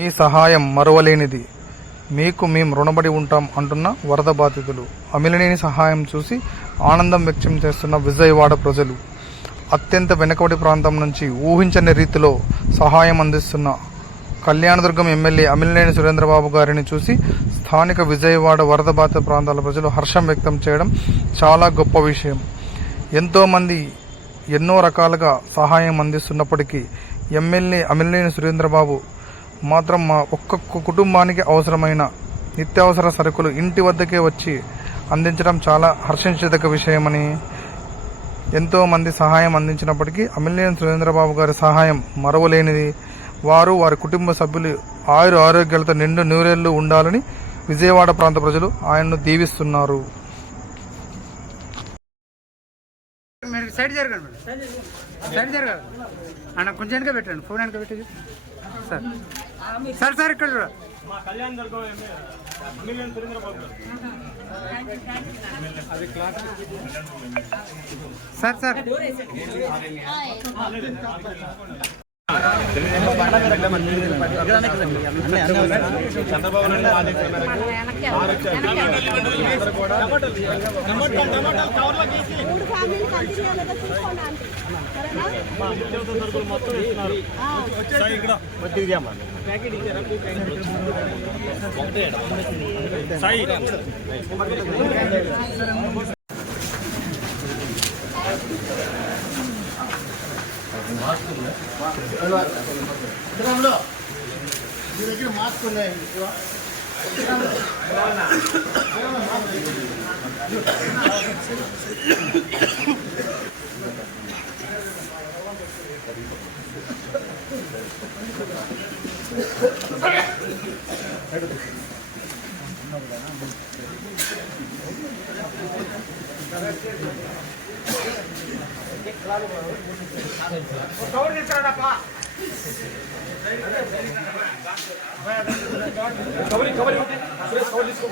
మీ సహాయం మరువలేనిది. మీకు మేం రుణపడి ఉంటాం అంటున్న వరద బాధితులు. అమిలనేని సహాయం చూసి ఆనందం వ్యక్తం చేస్తున్న విజయవాడ ప్రజలు. అత్యంత వెనుకబడి ప్రాంతం నుంచి ఊహించని రీతిలో సహాయం అందిస్తున్న కళ్యాణదుర్గం ఎమ్మెల్యే అమిలనేని సురేంద్రబాబు గారిని చూసి స్థానిక విజయవాడ వరద బాధిత ప్రాంతాల ప్రజలు హర్షం వ్యక్తం చేయడం చాలా గొప్ప విషయం. ఎంతోమంది ఎన్నో రకాలుగా సహాయం అందిస్తున్నప్పటికీ ఎమ్మెల్యే అమిలనేని సురేంద్రబాబు మాత్రం మా ఒక్కొక్క కుటుంబానికి అవసరమైన నిత్యావసర సరుకులు ఇంటి వద్దకే వచ్చి అందించడం చాలా హర్షించదగ్గ విషయమని, ఎంతోమంది సహాయం అందించినప్పటికీ అమిలనేని సురేంద్రబాబు గారి సహాయం మరవలేనిది. వారు వారి కుటుంబ సభ్యులు ఆరోగ్యాలతో నిండు నూరేళ్లు ఉండాలని విజయవాడ ప్రాంత ప్రజలు ఆయన్ను దీవిస్తున్నారు. సైడ్ జరగండి, సైడ్ జరగదు అన్న, కొంచెం వెనక పెట్టండి, ఫోన్ వెనక పెట్టేది సార్. సార్ సార్ ఇక్కడ సార్ సార్ చంద్రబాబు మీ దగ్గర మాస్క్ ఉన్నాయండి. కవర్ తీసుకురాడప్పా. కవర్ తీసుకో.